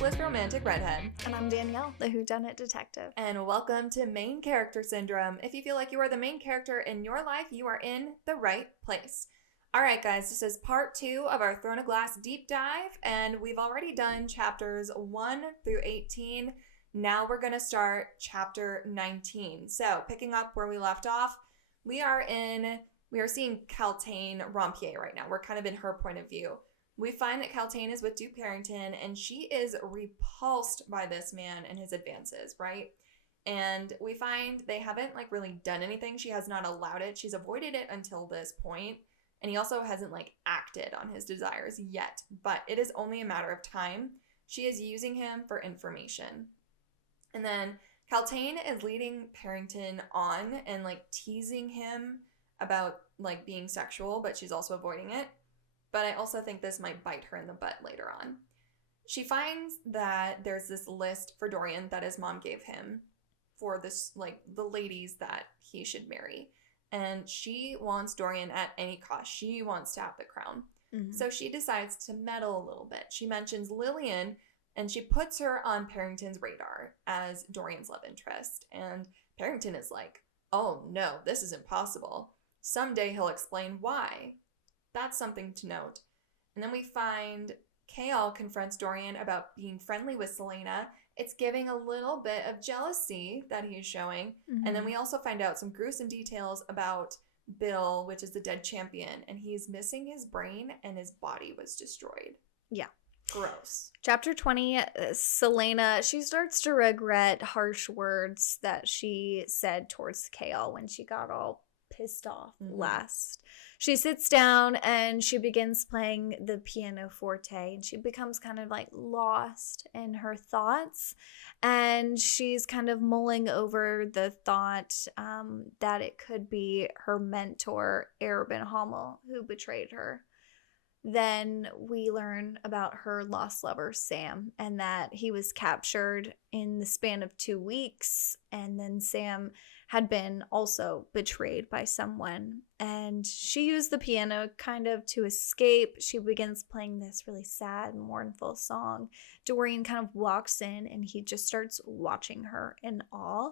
hopeless romantic redhead. And I'm Danielle, the whodunit detective. And welcome to Main Character Syndrome. If you feel like you are the main character in your life, you are in the right place. All right, guys, this is part 2 of our Throne of Glass deep dive, and we've already done chapters 1 through 18. Now we're going to start chapter 19. So, picking up where we left off, we are seeing Kaltain Rompier right now. We're kind of in her point of view. We find that Kaltain is with Duke Parrington, and she is repulsed by this man and his advances, right? And we find they haven't really done anything. She has not allowed it. She's avoided it until this point. And he also hasn't acted on his desires yet. But it is only a matter of time. She is using him for information. And then Kaltain is leading Parrington on and teasing him about being sexual, but she's also avoiding it. But I also think this might bite her in the butt later on. She finds that there's this list for Dorian that his mom gave him for this, the ladies that he should marry. And she wants Dorian at any cost. She wants to have the crown. Mm-hmm. So she decides to meddle a little bit. She mentions Lillian, and she puts her on Parrington's radar as Dorian's love interest. And Parrington is like, oh no, this is impossible. Someday he'll explain why. That's something to note. And then we find Chaol confronts Dorian about being friendly with Celaena. It's giving a little bit of jealousy that he's showing. Mm-hmm. And then we also find out some gruesome details about Bill, which is the dead champion. And he's missing his brain and his body was destroyed. Yeah. Gross. Chapter 20, Celaena, she starts to regret harsh words that she said towards Chaol when she got all pissed off last. She sits down and she begins playing the pianoforte, and she becomes kind of lost in her thoughts, and she's kind of mulling over the thought that it could be her mentor, Arobin Hommel, who betrayed her. Then we learn about her lost lover, Sam, and that he was captured in the span of 2 weeks, and then Sam had been also betrayed by someone, and she used the piano kind of to escape. She begins playing this really sad, mournful song. Dorian kind of walks in, and he just starts watching her in awe.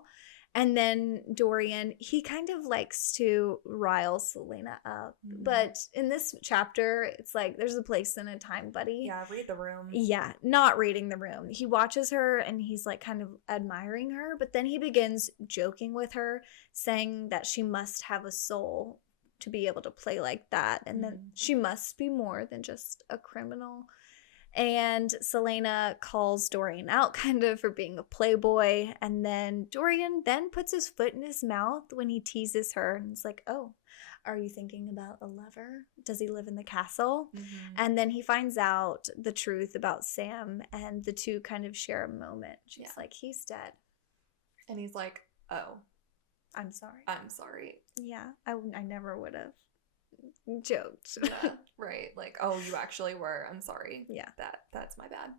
And then Dorian, he kind of likes to rile Celaena up. Mm-hmm. But in this chapter, it's there's a place and a time, buddy. Yeah, read the room. Yeah, not reading the room. He watches her and he's kind of admiring her. But then he begins joking with her, saying that she must have a soul to be able to play like that. And then she must be more than just a criminal. And Celaena calls Dorian out kind of for being a playboy. And then Dorian then puts his foot in his mouth when he teases her. And it's oh, are you thinking about a lover? Does he live in the castle? Mm-hmm. And then he finds out the truth about Sam, and the two kind of share a moment. She's he's dead. And he's like, oh. I'm sorry. I'm sorry. Yeah, I never would have joked. Yeah, right. Oh, you actually were. I'm sorry. Yeah. That's my bad.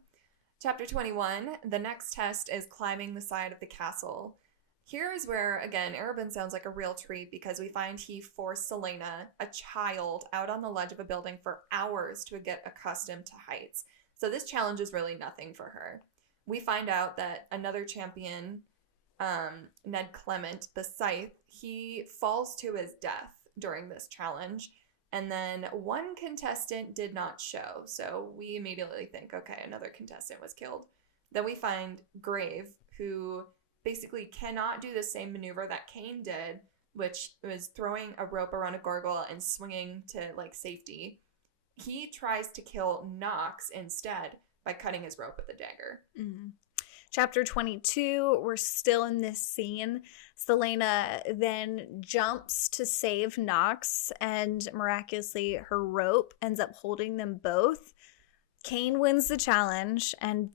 Chapter 21, the next test is climbing the side of the castle. Here is where, again, Arobin sounds like a real treat, because we find he forced Celaena, a child, out on the ledge of a building for hours to get accustomed to heights. So this challenge is really nothing for her. We find out that another champion, Ned Clement, the Scythe, he falls to his death during this challenge, and then one contestant did not show, so we immediately think, okay, another contestant was killed. Then we find Grave, who basically cannot do the same maneuver that Cain did, which was throwing a rope around a gargoyle and swinging to safety. He tries to kill Nox instead by cutting his rope with a dagger. Mm-hmm. Chapter 22, we're still in this scene. Celaena then jumps to save Nox, and miraculously her rope ends up holding them both. Cain wins the challenge, and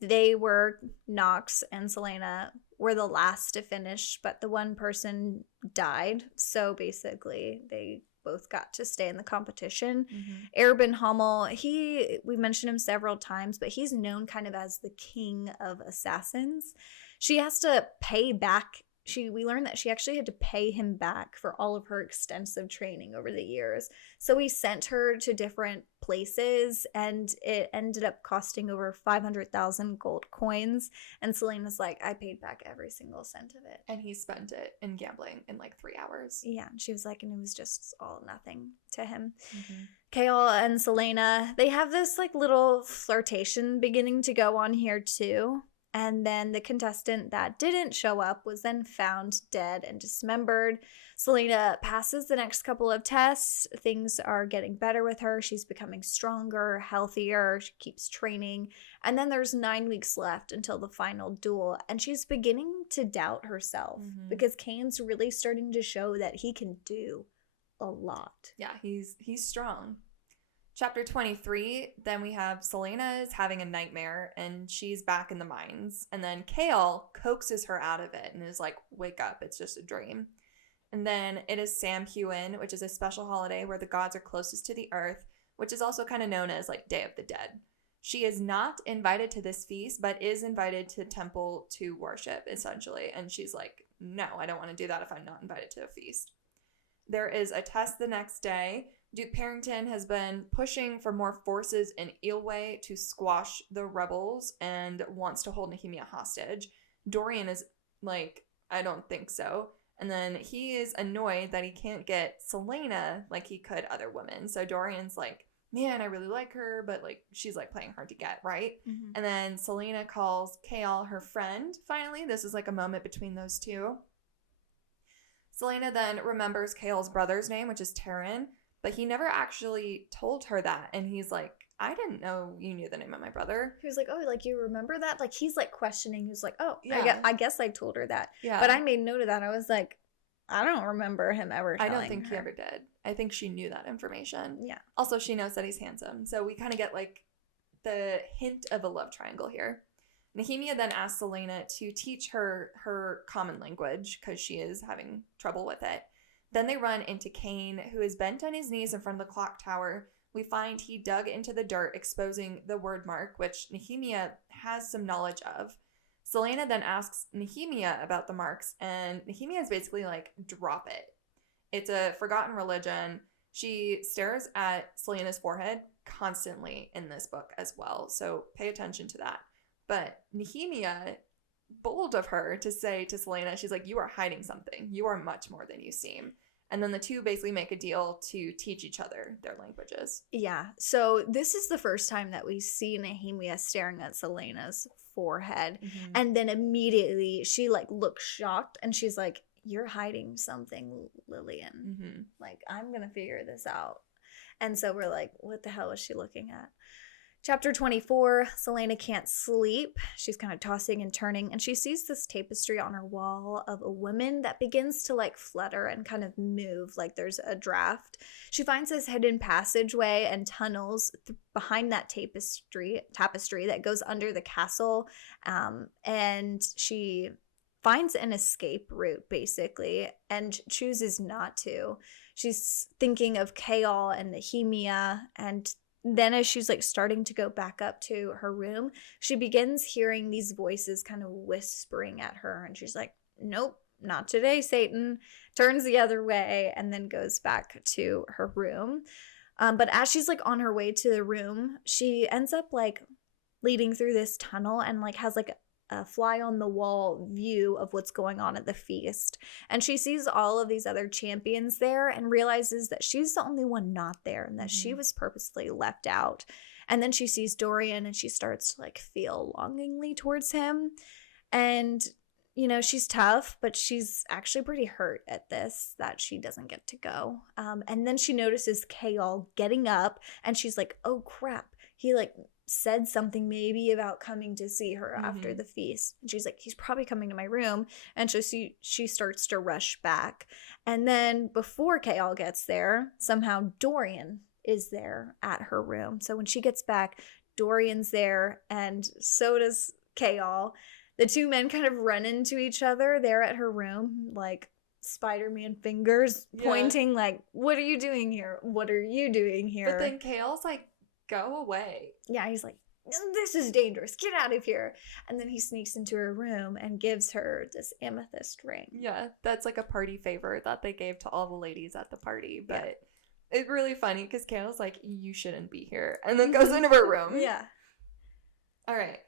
Nox and Celaena were the last to finish, but the one person died. So basically, they both got to stay in the competition. Mm-hmm. Arobin Hommel, we mentioned him several times, but he's known kind of as the king of assassins. She has to pay back we learned that she actually had to pay him back for all of her extensive training over the years. So he sent her to different places, and it ended up costing over 500,000 gold coins. And Selena's like, I paid back every single cent of it. And he spent it in gambling in like 3 hours. Yeah, and she was like, and it was just all nothing to him. Kale and Selena, they have this like little flirtation beginning to go on here too. And then the contestant that didn't show up was then found dead and dismembered. Selena passes the next couple of tests. Things are getting better with her. She's becoming stronger, healthier. She keeps training. And then there's 9 weeks left until the final duel. And she's beginning to doubt herself because Kane's really starting to show that he can do a lot. Yeah, he's strong. Chapter 23, then we have Selena is having a nightmare and she's back in the mines. And then Kale coaxes her out of it and is like, wake up, it's just a dream. And then it is Samhain, which is a special holiday where the gods are closest to the earth, which is also kind of known as like Day of the Dead. She is not invited to this feast, but is invited to temple to worship, essentially. And she's like, no, I don't want to do that if I'm not invited to a feast. There is a test the next day. Duke Parrington has been pushing for more forces in Eelway to squash the rebels and wants to hold Nehemia hostage. Dorian is like, I don't think so. And then he is annoyed that he can't get Selena like he could other women. So Dorian's like, man, I really like her, but like she's like playing hard to get, right? And then Selena calls Kale her friend, finally. This is like a moment between those two. Selena then remembers Kale's brother's name, which is Taryn, but he never actually told her that. And he's like, I didn't know you knew the name of my brother. He was like, oh, like you remember that? Like he's like questioning. He's like, oh, yeah. I guess I told her that. Yeah. But I made note of that. I was like, I don't remember him ever telling I don't think her. he ever did. I think she knew that information. Yeah. Also, she knows that he's handsome. So we kind of get like the hint of a love triangle here. Nehemia then asks Selena to teach her common language because she is having trouble with it. Then they run into Kane, who is bent on his knees in front of the clock tower. We find he dug into the dirt, exposing the word mark, which Nehemia has some knowledge of. Selena then asks Nehemia about the marks, and Nehemia is basically like, drop it. It's a forgotten religion. She stares at Selena's forehead constantly in this book as well, so pay attention to that. But Nehemia, bold of her to say to Selena, she's like, you are hiding something. You are much more than you seem. And then the two basically make a deal to teach each other their languages. Yeah. So this is the first time that we see Nehemia staring at Selena's forehead. And then immediately she like looks shocked and she's like, you're hiding something, Lillian. Like, I'm going to figure this out. And so we're like, what the hell is she looking at? Chapter 24, Selena can't sleep. She's kind of tossing and turning, and she sees this tapestry on her wall of a woman that begins to like flutter and kind of move like there's a draft. She finds this hidden passageway and tunnels behind that tapestry that goes under the castle, and she finds an escape route basically and chooses not to. She's thinking of Kale and Nehemia, and then as she's like starting to go back up to her room, she begins hearing these voices kind of whispering at her. And she's like, nope, not today, Satan. Turns the other way and then goes back to her room. But as she's like on her way to the room, she ends up like leading through this tunnel and like has like a fly on the wall view of what's going on at the feast. And she sees all of these other champions there and realizes that she's the only one not there and that she was purposely left out. And then she sees Dorian and she starts to like feel longingly towards him. And, you know, she's tough, but she's actually pretty hurt at this that she doesn't get to go. And then she notices Kale getting up and she's like, oh crap. He like said something maybe about coming to see her after the feast. And she's like, he's probably coming to my room. And so she starts to rush back. And then before Kale gets there, somehow Dorian is there at her room. So when she gets back, Dorian's there and so does Kale. The two men kind of run into each other there at her room, like Spider-Man fingers pointing like, what are you doing here? What are you doing here? But then Kale's like, go away. Yeah, he's like, this is dangerous. Get out of here. And then he sneaks into her room and gives her this amethyst ring. Yeah, that's like a party favor that they gave to all the ladies at the party. But it's really funny because Kale's like, you shouldn't be here. And then goes into her room. Yeah. All right.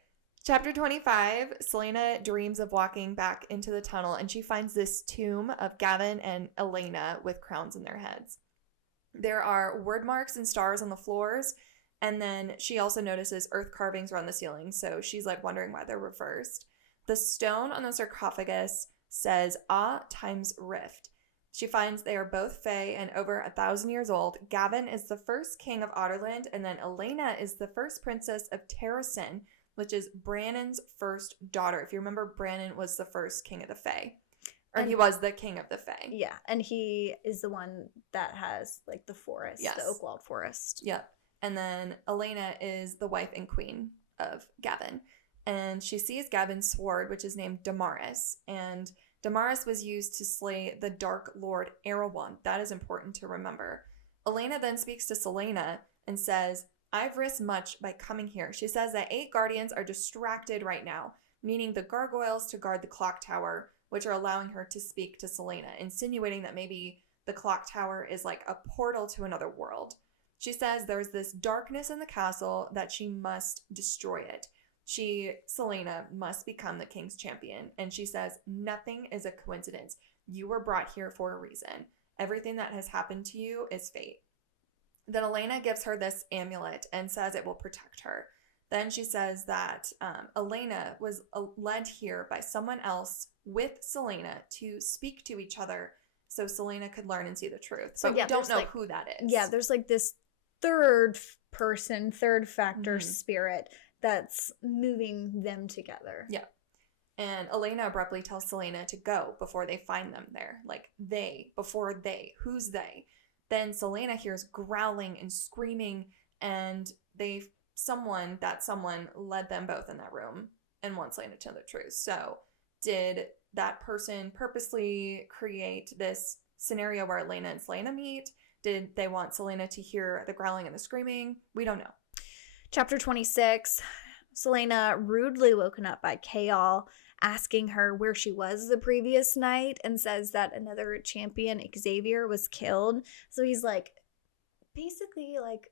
Chapter 25, Selena dreams of walking back into the tunnel, and she finds this tomb of Gavin and Elena with crowns in their heads. There are word marks and stars on the floors, and then she also notices earth carvings around the ceiling, so she's like wondering why they're reversed. The stone on the sarcophagus says Ah times Rift. She finds they are both fae and over 1,000 years old. Gavin is the first king of Otterland, and then Elena is the first princess of Terrasen, which is Brannon's first daughter. If you remember, Brannon was the first king of the fae. Or he was the king of the fae. Yeah, and he is the one that has, like, the forest, yes. the Oakwald Forest. Yep. And then Elena is the wife and queen of Gavin. And she sees Gavin's sword, which is named Damaris. And Damaris was used to slay the Dark Lord Erewhon. That is important to remember. Elena then speaks to Selena and says, I've risked much by coming here. She says that 8 guardians are distracted right now, meaning the gargoyles to guard the clock tower, which are allowing her to speak to Selena, insinuating that maybe the clock tower is like a portal to another world. She says there's this darkness in the castle that she must destroy it. Selena, must become the king's champion. And she says, nothing is a coincidence. You were brought here for a reason. Everything that has happened to you is fate. Then Elena gives her this amulet and says it will protect her. Then she says that Elena was led here by someone else with Selena to speak to each other so Selena could learn and see the truth. So we don't know who that is. Yeah, there's like this third person, third factor spirit that's moving them together. Yeah. And Elena abruptly tells Selena to go before they find them there. Like, who's they? Then Selena hears growling and screaming, and someone led them both in that room and wants Selena to know the truth. So did that person purposely create this scenario where Elena and Selena meet? Did they want Selena to hear the growling and the screaming? We don't know. Chapter 26, Selena rudely woken up by Chaol asking her where she was the previous night and says that another champion, Xavier, was killed. So he's like, basically like,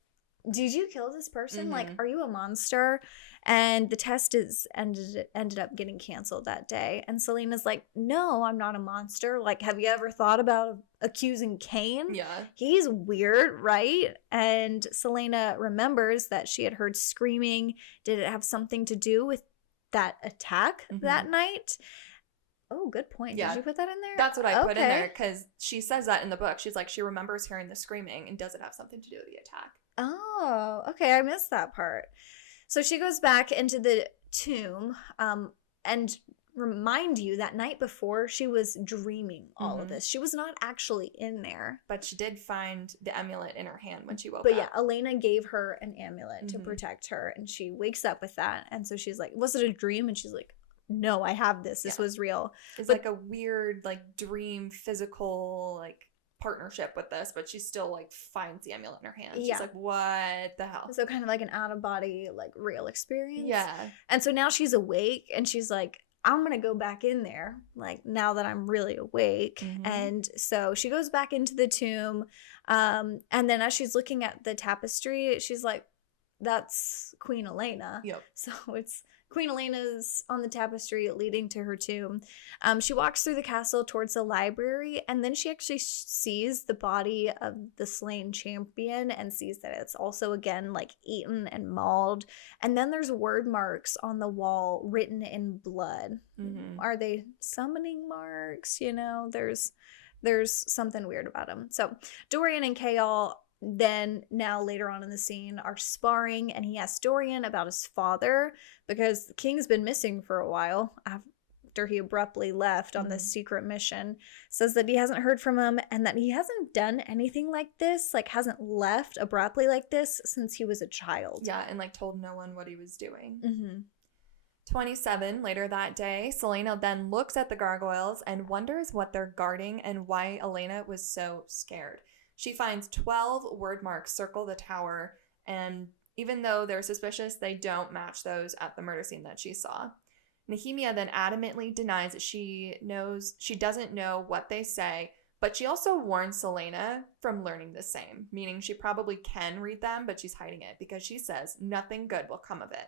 did you kill this person? Like, are you a monster? And the test ended up getting canceled that day. And Selena's like, no, I'm not a monster. Like, have you ever thought about accusing Cain? Yeah. He's weird, right? And Selena remembers that she had heard screaming. Did it have something to do with that attack that night? Oh, good point. Yeah. Did you put that in there? That's what I put in there because she says that in the book. She's like, she remembers hearing the screaming, and does it have something to do with the attack? Oh, okay. I missed that part. So she goes back into the tomb and remind you that night before she was dreaming all of this. She was not actually in there. But she did find the amulet in her hand when she woke up. But yeah, Elena gave her an amulet to protect her, and she wakes up with that. And so she's like, was it a dream? And she's like, no, I have this. This was real. It's like a weird like dream physical like partnership with this, but she still like finds the amulet in her hand. She's like, what the hell? So kind of like an out of body like real experience. Yeah. And so now she's awake and she's like, I'm gonna go back in there like now that I'm really awake. And so she goes back into the tomb, and then as she's looking at the tapestry, she's like, that's Queen Elena. Yep. So it's Queen Elena's on the tapestry leading to her tomb. She walks through the castle towards the library, and then she actually sees the body of the slain champion and sees that it's also, again, like eaten and mauled. And then there's word marks on the wall written in blood. Are they summoning marks? You know, there's something weird about them. So Dorian and Chaol then now later on in the scene are sparring, and he asks Dorian about his father because the king's been missing for a while after he abruptly left on this secret mission. Says that he hasn't heard from him and that he hasn't done anything like this, like hasn't left abruptly like this since he was a child. Yeah, and like told no one what he was doing. 27 later that day, Selena then looks at the gargoyles and wonders what they're guarding and why Elena was so scared. She finds 12 word marks circle the tower, and Even though they're suspicious, they don't match those at the murder scene that she saw. Nehemia then adamantly denies that she doesn't know what they say, but she also warns Selena from learning the same, meaning she probably can read them, but she's hiding it because she says nothing good will come of it.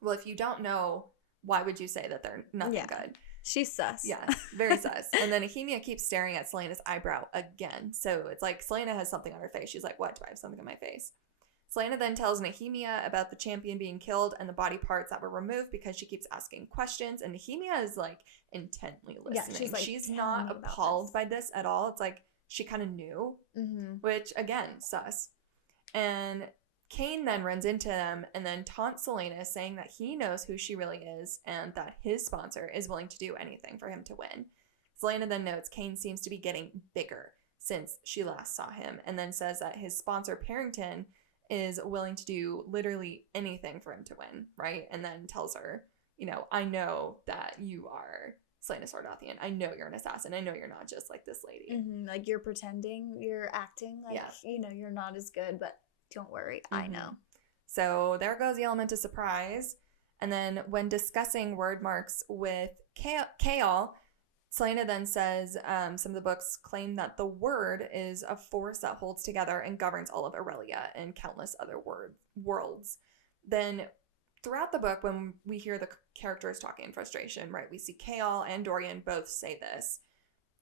Well, if you don't know, why would you say that they're nothing good? She's sus. Yeah, very sus. And then Nehemia keeps staring at Selena's eyebrow again. So it's like Selena has something on her face. She's like, what? Do I have something on my face? Selena then tells Nehemia about the champion being killed and the body parts that were removed because she keeps asking questions. And Nehemia is like intently listening. Yeah, she's not appalled by this at all. It's like she kind of knew, which again, sus. And Kane then runs into them and then taunts Selena, saying that he knows who she really is and that his sponsor is willing to do anything for him to win. Selena then notes Kane seems to be getting bigger since she last saw him, and then says that his sponsor, Parrington, is willing to do literally anything for him to win, right? And then tells her, I know that you are Selena Sardathian. I know you're an assassin. I know you're not just like this lady. Like you're pretending, you're acting like, you're not as good, but don't worry, I know. So there goes the element of surprise. And then when discussing word marks with Kale, Selena then says some of the books claim that the word is a force that holds together and governs all of Aurelia and countless other worlds. Then throughout the book, when we hear the characters talking in frustration, right, we see Kale and Dorian both say this.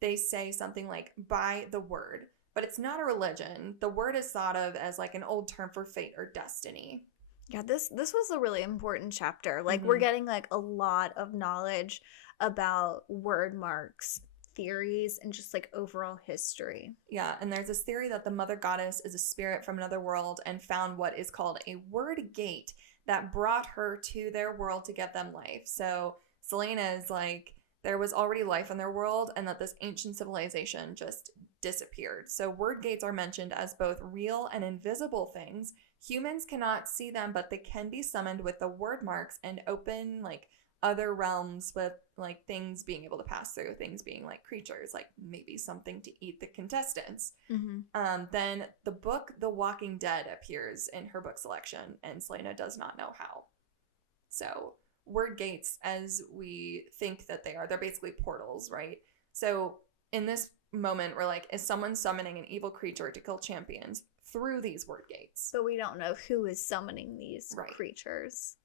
They say something like, by the word. But it's not a religion. The word is thought of as like an old term for fate or destiny. Yeah, this was a really important chapter. Like we're getting like a lot of knowledge about word marks, theories, and just like overall history. Yeah, and there's this theory that the mother goddess is a spirit from another world and found what is called a word gate that brought her to their world to give them life. So Selena is like, there was already life in their world and that this ancient civilization just disappeared. So word gates are mentioned as both real and invisible things. Humans cannot see them, but they can be summoned with the word marks and open like other realms with like things being able to pass through, things being like creatures, like maybe something to eat the contestants. Then the book The Walking Dead appears in her book selection, and Selena does not know how. So word gates, as we think that they're basically portals, right? So in this moment, we're like, is someone summoning an evil creature to kill champions through these word gates? But we don't know who is summoning these creatures.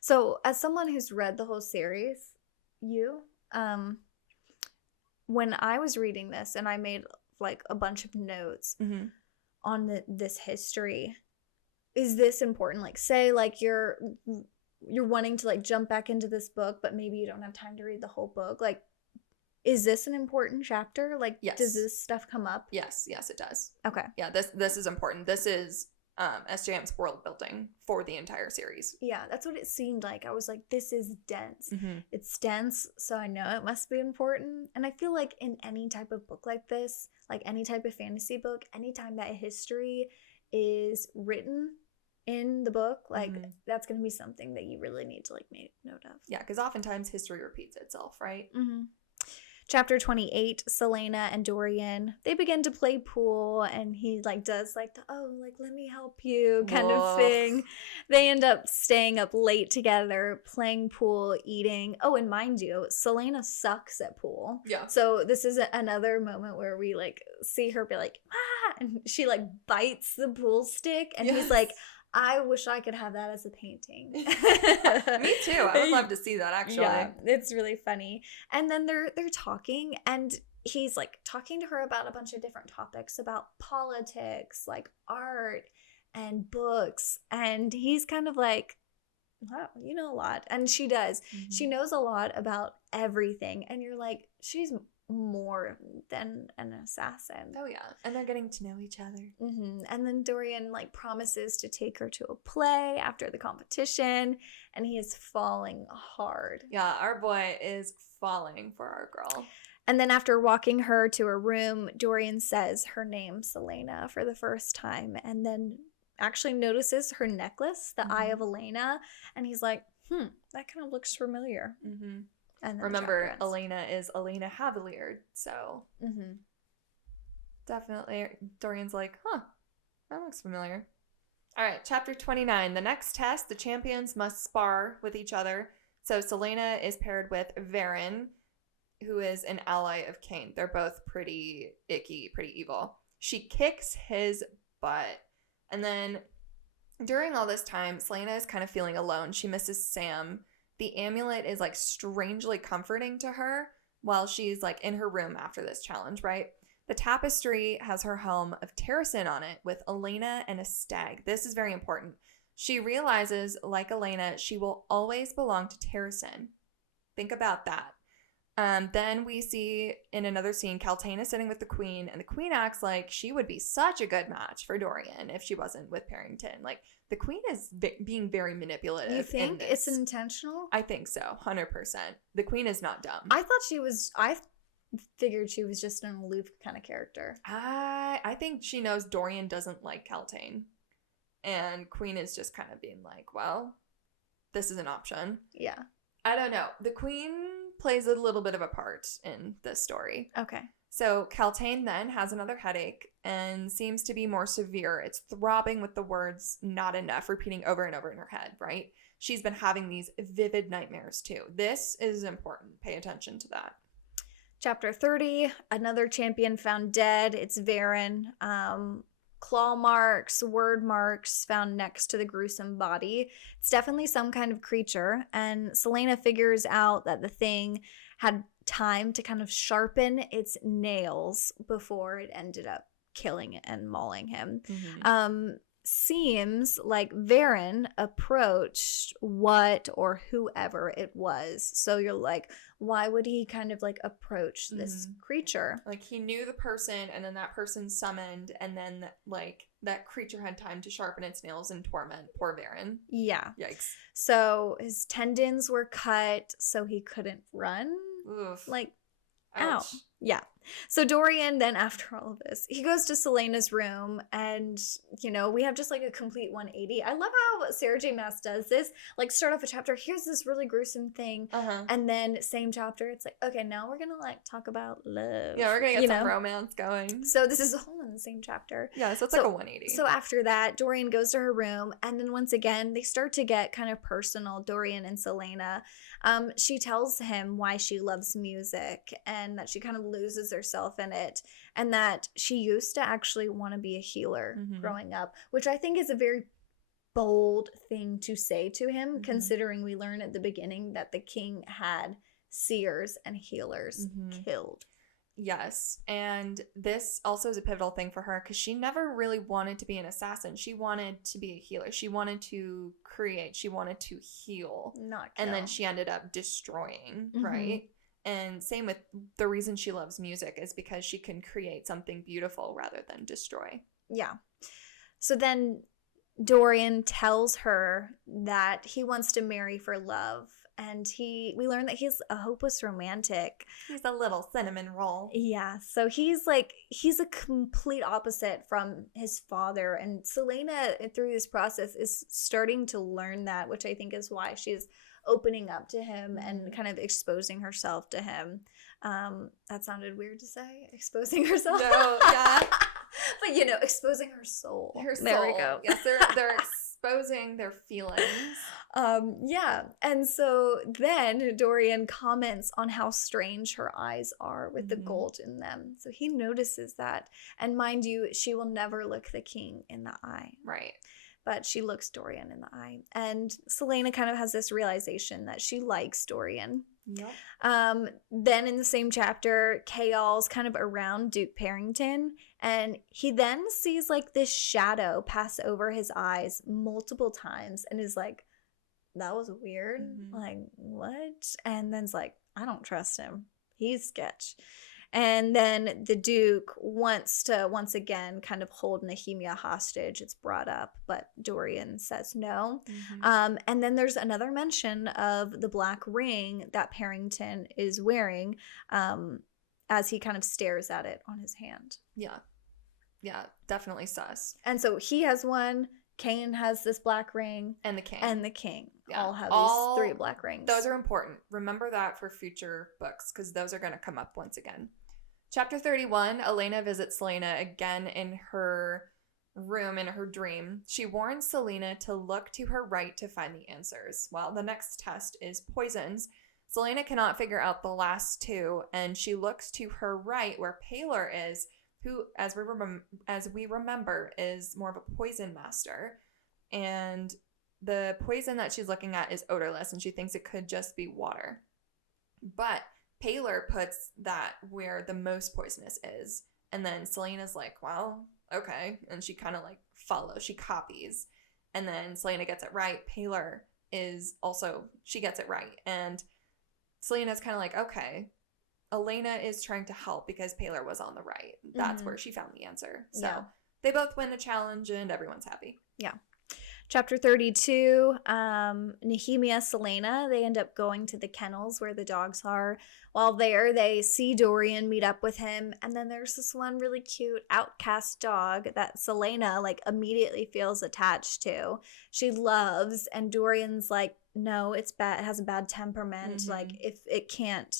So as someone who's read the whole series, when I was reading this and I made like a bunch of notes on this history, is this important? Like say like you're wanting to like jump back into this book, but maybe you don't have time to read the whole book. Like, is this an important chapter? Like, yes. Does this stuff come up? Yes, it does. Okay. Yeah, this is important. This is SJM's world building for the entire series. Yeah, that's what it seemed like. I was like, this is dense. It's dense, so I know it must be important. And I feel like in any type of book like this, like any type of fantasy book, anytime that history is written in the book, like that's going to be something that you really need to like make note of. Yeah, because oftentimes history repeats itself, right? Chapter 28, Selena and Dorian, they begin to play pool, and he like does like the, oh, like let me help you kind of thing. They end up staying up late together, playing pool, eating. Oh, and mind you, Selena sucks at pool. Yeah. So this is another moment where we like see her be like, ah, and she like bites the pool stick, and he's like, I wish I could have that as a painting. Me too. I would love to see that, actually. Yeah, it's really funny. And then they're talking, and he's like talking to her about a bunch of different topics about politics, like art and books. And he's kind of like, wow, you know a lot. And she does. She knows a lot about everything. And you're like, she's more than an assassin. Oh yeah, and they're getting to know each other. And then Dorian like promises to take her to a play after the competition, and he is falling hard. Yeah, our boy is falling for our girl. And then after walking her to her room, Dorian says her name, Selena, for the first time, and then actually notices her necklace, the Eye of Elena, and he's like, that kind of looks familiar. And remember, Elena is Elena Havilier, so definitely Dorian's like, that looks familiar. All right, chapter 29. The next test, the champions must spar with each other. So Selena is paired with Varen, who is an ally of Cain. They're both pretty icky, pretty evil. She kicks his butt. And then during all this time, Selena is kind of feeling alone. She misses Sam. The amulet is like strangely comforting to her while she's like in her room after this challenge, right? The tapestry has her home of Terrasen on it with Elena and a stag. This is very important. She realizes, like Elena, she will always belong to Terrasen. Think about that. Then we see in another scene, Kaltana sitting with the queen, and the queen acts like she would be such a good match for Dorian if she wasn't with Parrington. Like, the queen is being very manipulative. You think it's intentional? I think so, 100%. The queen is not dumb. I figured she was just an aloof kind of character. I think she knows Dorian doesn't like Kaltane. And Queen is just kind of being like, well, this is an option. Yeah. I don't know. The Queen plays a little bit of a part in this story. Okay. So Kaltane then has another headache and seems to be more severe. It's throbbing with the words "not enough" repeating over and over in her head, right? She's been having these vivid nightmares too. This is important. Pay attention to that. Chapter 30, another champion found dead. It's Varen. Claw marks, word marks found next to the gruesome body. It's definitely some kind of creature. And Selena figures out that the thing had time to kind of sharpen its nails before it ended up killing and mauling him. Mm-hmm. Seems like Varen approached what or whoever it was. So you're like, why would he kind of like approach this creature? Like he knew the person and then that person summoned and then like that creature had time to sharpen its nails and torment poor Varen. Yeah. Yikes. So his tendons were cut so he couldn't run. Oof. Like, ouch. ow. Yeah. So Dorian then, after all of this, he goes to Selena's room and, you know, we have just like a complete 180. I love how Sarah J. Maas does this. Like, start off a chapter, here's this really gruesome thing. And then same chapter, it's like, okay, now we're going to like talk about love. Yeah, we're going to get some romance going. So this is all in the same chapter. Yeah, so it's like a 180. So after that, Dorian goes to her room. And then once again, they start to get kind of personal, Dorian and Selena. She tells him why she loves music and that she kind of loses herself in it and that she used to actually want to be a healer growing up, which I think is a very bold thing to say to him, considering we learn at the beginning that the king had seers and healers killed. Yes, and this also is a pivotal thing for her because she never really wanted to be an assassin. She wanted to be a healer. She wanted to create. She wanted to heal. Not kill. And then she ended up destroying, right? And same with the reason she loves music is because she can create something beautiful rather than destroy. Yeah. So then Dorian tells her that he wants to marry for love. And we learn that he's a hopeless romantic. He's a little cinnamon roll. Yeah. So he's a complete opposite from his father. And Selena, through this process, is starting to learn that, which I think is why she's opening up to him and kind of exposing herself to him. That sounded weird to say, exposing herself. No, yeah. But, you know, exposing her soul. Her soul. There we go. Yes, they're exposing their feelings. Yeah. And so then Dorian comments on how strange her eyes are with the gold in them. So he notices that. And mind you, she will never look the king in the eye. Right. But she looks Dorian in the eye. And Selena kind of has this realization that she likes Dorian. Yep. Then in the same chapter, Chaol's kind of around Duke Parrington, and he then sees like this shadow pass over his eyes multiple times and is like, that was weird. Like, what? And then's like, I don't trust him. He's sketch. And then the Duke wants to once again kind of hold Nehemia hostage. It's brought up, but Dorian says no. And then there's another mention of the black ring that Parrington is wearing as he kind of stares at it on his hand. Yeah. Yeah, definitely sus. And so he has one. Cain has this black ring. And the king. And the king. Yeah. All have these 3 black rings. Those are important. Remember that for future books because those are going to come up once again. Chapter 31, Elena visits Selena again in her room in her dream, she warns Selena to look to her right to find the answers. Well, the next test is poisons. Selena cannot figure out the last two, and she looks to her right where Paler is, who, as we remember, is more of a poison master. And the poison that she's looking at is odorless, and she thinks it could just be water. But Paler puts that where the most poisonous is. And then Selena's like, well, okay. And she kind of like follows. She copies. And then Selena gets it right. Paler is also, she gets it right. And Selena's kind of like, okay, Elena is trying to help because Paler was on the right. That's where she found the answer. So they both win the challenge and everyone's happy. Yeah. Chapter 32, Nehemia, Selena, they end up going to the kennels where the dogs are. While there, they see Dorian, meet up with him, and then there's this one really cute outcast dog that Selena, like, immediately feels attached to. She loves, and Dorian's like, no, it's bad, it has a bad temperament. Like, if it can't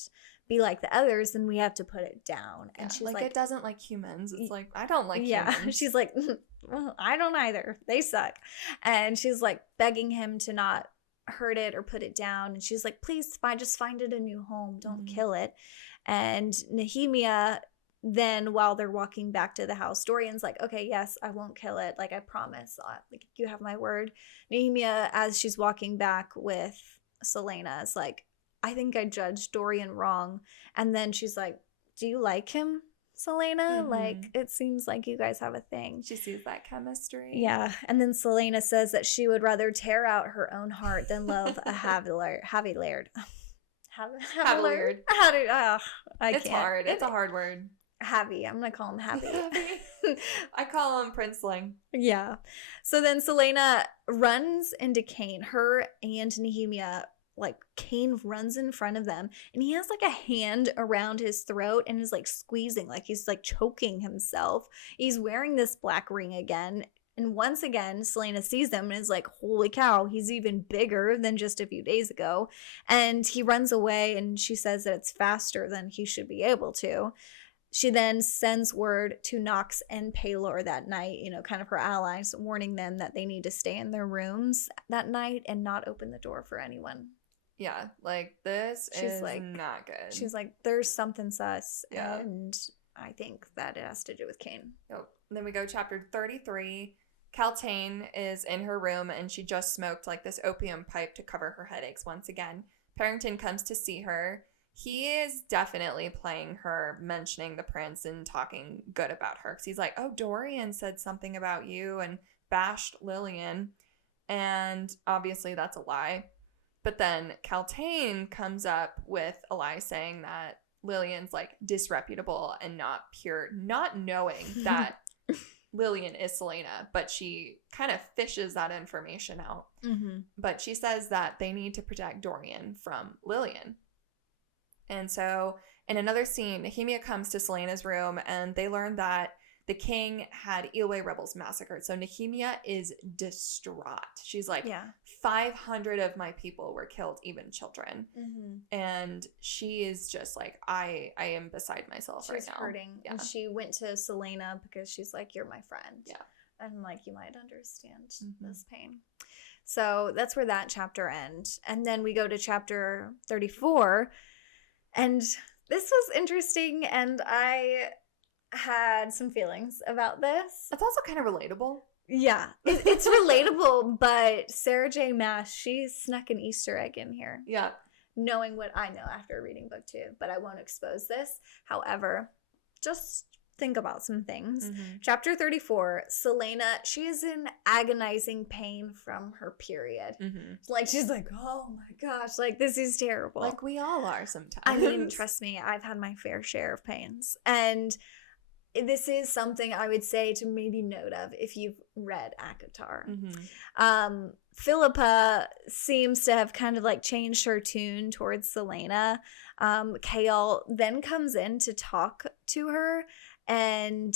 be like the others, then we have to put it down. And she's like, it doesn't like humans. It's like, I don't like humans. She's like, well, I don't either. They suck. And she's like begging him to not hurt it or put it down. And she's like, please just find it a new home. Don't kill it. And Nehemia, then while they're walking back to the house, Dorian's like, okay, yes, I won't kill it. Like, I promise. Like, you have my word. Nehemia, as she's walking back with Selena, is like, I think I judged Dorian wrong. And then she's like, do you like him, Selena? Like, it seems like you guys have a thing. She sees that chemistry. Yeah. And then Selena says that she would rather tear out her own heart than love a Havillard. Havillard. It's hard. It's a hard word. Havy. I'm going to call him Havy. I call him Princeling. Yeah. So then Selena runs into Kane. Her and Nehemia, like, Kane runs in front of them, and he has like a hand around his throat and is like squeezing, like he's like choking himself. He's wearing this black ring again, and once again Selena sees him and is like, holy cow, he's even bigger than just a few days ago. And he runs away, and she says that it's faster than he should be able to. She then sends word to Nox and Paler that night, you know, kind of her allies, warning them that they need to stay in their rooms that night and not open the door for anyone. Yeah, like, this is like, not good. She's like, there's something sus, and I think that it has to do with Kane. Oh, then we go chapter 33. Caltaine is in her room, and she just smoked, like, this opium pipe to cover her headaches once again. Parrington comes to see her. He is definitely playing her, mentioning the prince and talking good about her. Because he's like, oh, Dorian said something about you and bashed Lillian. And obviously that's a lie. But then Caltaine comes up with a lie saying that Lillian's like disreputable and not pure, not knowing that Lillian is Selena, but she kind of fishes that information out. But she says that they need to protect Dorian from Lillian. And so in another scene, Nehemia comes to Selena's room, and they learn that the king had Eoway rebels massacred. So Nehemia is distraught. She's like, 500 of my people were killed, even children. And she is just like, I am beside myself right now. She's hurting. Yeah. And she went to Selena because she's like, you're my friend. Yeah. And like, you might understand this pain. So that's where that chapter ends. And then we go to chapter 34. And this was interesting, and I had some feelings about this. It's also kind of relatable. Yeah, it's relatable, but Sarah J. Maas, she snuck an Easter egg in here. Yeah. Knowing what I know after reading book 2, but I won't expose this. However, just think about some things. Chapter 34, Selena, she is in agonizing pain from her period. Like, she's like, oh my gosh, like, this is terrible. Like, we all are sometimes. I mean, trust me, I've had my fair share of pains. And this is something I would say to maybe note of if you've read ACOTAR. Philippa seems to have kind of like changed her tune towards Selena. Kale then comes in to talk to her, and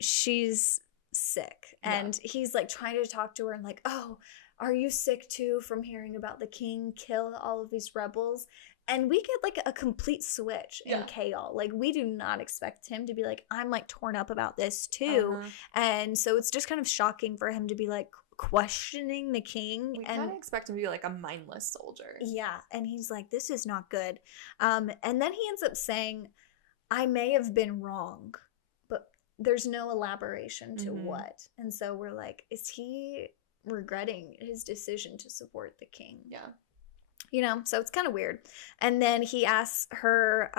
she's sick. And he's like trying to talk to her and like, oh, are you sick too from hearing about the king kill all of these rebels? And we get like a complete switch in Yeah. Kale. Like, we do not expect him to be like, I'm like torn up about this too. And so it's just kind of shocking for him to be like questioning the king. We and kind of expect him to be like a mindless soldier. yeah, and he's like, this is not good. And then he ends up saying, I may have been wrong, but there's no elaboration to what. And so we're like, is he regretting his decision to support the king? Yeah. You know, so it's kind of weird. And then he asks her,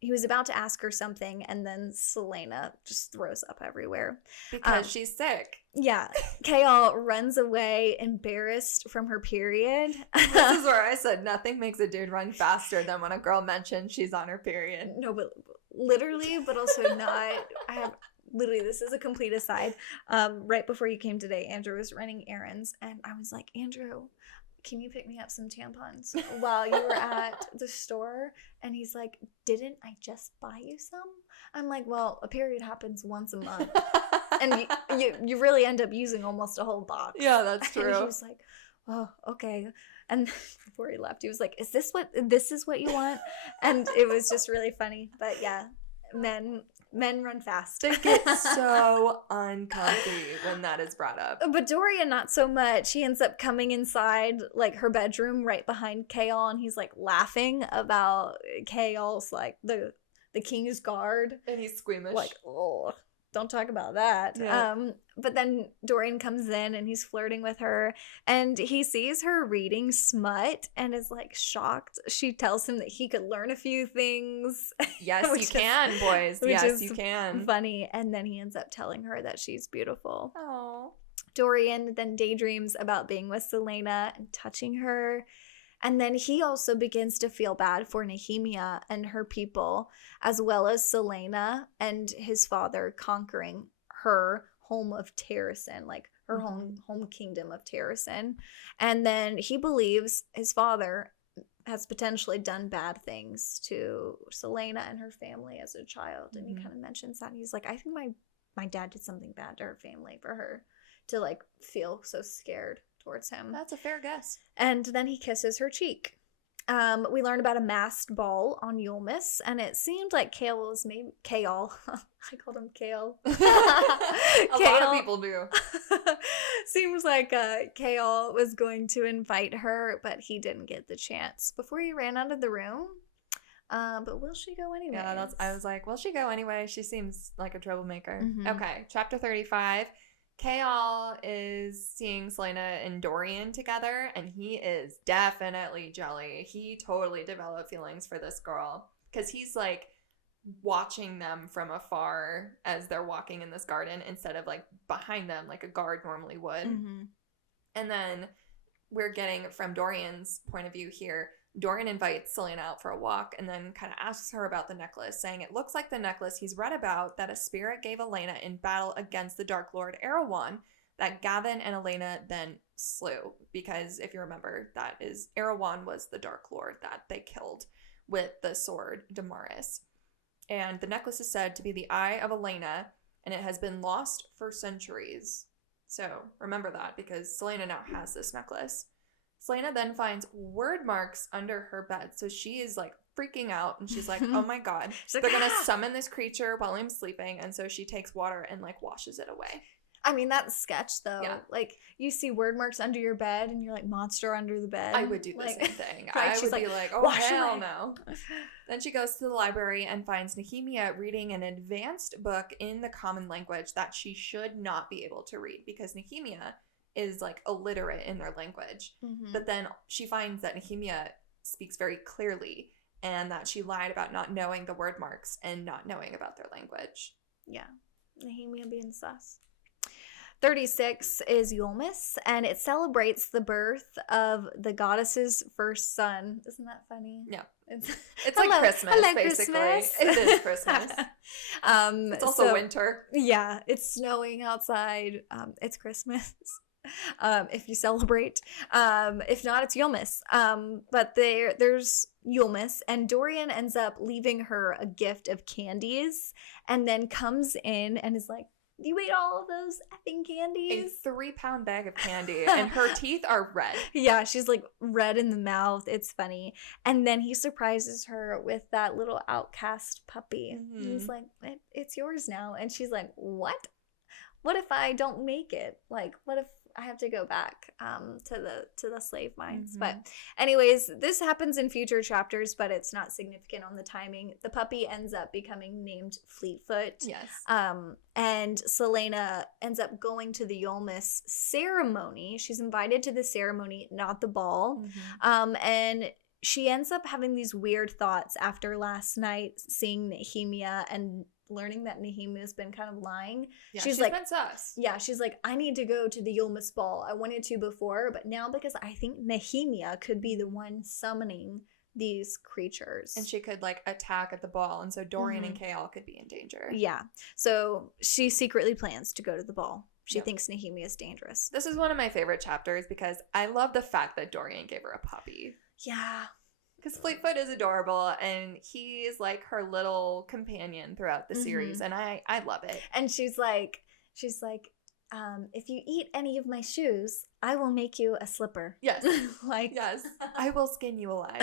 he was about to ask her something, and then Selena just throws up everywhere. Because she's sick. Yeah. Kale runs away embarrassed from her period. This is where I said nothing makes a dude run faster than when a girl mentions she's on her period. No, but literally, but also not. I have literally, this is a complete aside. Right before you came today, Andrew was running errands, and I was like, Andrew, can you pick me up some tampons while you were at the store? And he's like, didn't I just buy you some? I'm like, well, a period happens once a month. And you really end up using almost a whole box. Yeah, that's true. And he was like, oh, okay. And before he left, he was like, is this what you want? And it was just really funny. But yeah, men run fast. They get so uncomfy when that is brought up. But Dorian, not so much. He ends up coming inside like her bedroom right behind Kale, and he's like laughing about Kale's like the king's guard. And he's squeamish. Like, oh, don't talk about that. Yeah. But then Dorian comes in and he's flirting with her, and he sees her reading smut and is like shocked. She tells him that he could learn a few things. Yes, you can, boys. Yes, you can. Funny. And then he ends up telling her that she's beautiful. Oh. Dorian then daydreams about being with Selena and touching her. And then he also begins to feel bad for Nehemia and her people, as well as Selena and his father conquering her home of Terrasen, like her home kingdom of Terrasen. And then he believes his father has potentially done bad things to Selena and her family as a child. And he kind of mentions that. And he's like, I think my dad did something bad to her family for her to like feel so scared towards him. That's a fair guess. And then he kisses her cheek. We learn about a masked ball on Yulmus, and it seemed like Kale was maybe Kale. I called him Kale. A lot of people do. Seems like Kale was going to invite her, but he didn't get the chance before he ran out of the room. But will she go anyway? Yeah, I was like, will she go anyway? She seems like a troublemaker. Okay, chapter 35. Kale is seeing Selena and Dorian together, and he is definitely jelly. He totally developed feelings for this girl because he's like watching them from afar as they're walking in this garden instead of like behind them like a guard normally would. And then we're getting from Dorian's point of view here. Dorian invites Selena out for a walk and then kind of asks her about the necklace, saying it looks like the necklace he's read about that a spirit gave Elena in battle against the Dark Lord Erewhon that Gavin and Elena then slew. Because if you remember, that is Erewhon was the Dark Lord that they killed with the sword Damaris. And the necklace is said to be the eye of Elena, and it has been lost for centuries. So remember that, because Selena now has this necklace. Selena then finds word marks under her bed. So she is like freaking out, and she's like, oh my god. They're going to summon this creature while I'm sleeping. And so she takes water and like washes it away. I mean, that's sketch though. Yeah. Like, you see word marks under your bed and you're like, monster under the bed. I would do the like, same thing. right, I would be like, oh hell away. no. Then she goes to the library and finds Nehemia reading an advanced book in the common language that she should not be able to read because Nehemia is like illiterate in their language. But then she finds that Nehemia speaks very clearly and that she lied about not knowing the word marks and not knowing about their language. Yeah. Nehemia being sus. 36 is Yulmus, and it celebrates the birth of the goddess's first son. Isn't that funny? Yeah. It's hello, like Christmas, hello, basically. Christmas. It is Christmas. It's also winter. Yeah, it's snowing outside. It's Christmas. If you celebrate. If not, it's Yulmus. But there's Yulmus, and Dorian ends up leaving her a gift of candies, and then comes in and is like, you ate all of those effing A candies? 3-pound bag of candy, and her teeth are red. Yeah, she's like red in the mouth. It's funny. And then he surprises her with that little outcast puppy. He's like, it's yours now. And she's like, what? What if I don't make it? Like, what if I have to go back to the slave mines? But anyways, this happens in future chapters, but it's not significant on the timing. The puppy ends up becoming named Fleetfoot. Yes. And Selena ends up going to the Yolmus ceremony. She's invited to the ceremony, not the ball. And she ends up having these weird thoughts after last night, seeing Nehemia and learning that Nehemia's been kind of lying. Yeah, she's like, been sus. Yeah, she's like, I need to go to the Yolmus ball. I wanted to before, but now because I think Nehemia could be the one summoning these creatures. And she could like attack at the ball, and so Dorian and Kael could be in danger. Yeah. So she secretly plans to go to the ball. She thinks Nehemia is dangerous. This is one of my favorite chapters because I love the fact that Dorian gave her a puppy. Yeah. Because Fleetfoot is adorable, and he's like her little companion throughout the series, and I love it. And she's like, if you eat any of my shoes, I will make you a slipper. Yes. Like, yes. I will skin you alive.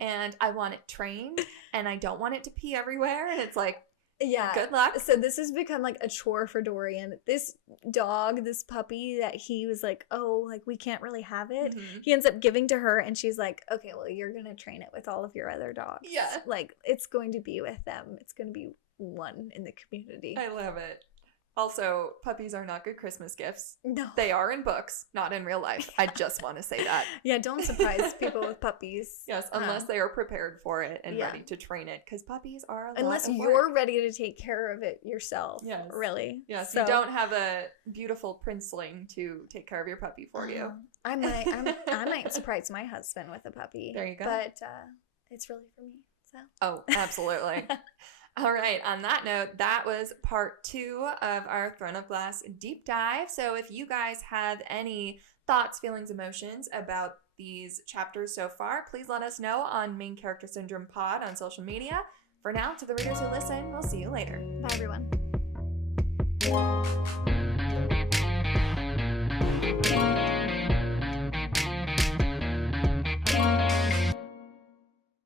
And I want it trained, and I don't want it to pee everywhere. And it's like, yeah. Good luck. So this has become like a chore for Dorian. This dog, this puppy that he was like, oh, like we can't really have it. He ends up giving to her, and she's like, okay, well, you're going to train it with all of your other dogs. Yeah. Like it's going to be with them. It's going to be one in the community. I love it. Also, puppies are not good Christmas gifts. No. They are in books, not in real life. I just want to say that. Yeah, don't surprise people with puppies. Yes, unless they are prepared for it and ready to train it, because puppies are a unless lot of you're work. ready to take care of it yourself. Yes. Really. Yes, So, you don't have a beautiful princeling to take care of your puppy for you. I might surprise my husband with a puppy. There you go. But it's really for me. So. Oh, absolutely. All right, on that note, that was part 2 of our Throne of Glass deep dive. So if you guys have any thoughts, feelings, emotions about these chapters so far, please let us know on Main Character Syndrome Pod on social media. For now, to the readers who listen, we'll see you later. Bye, everyone.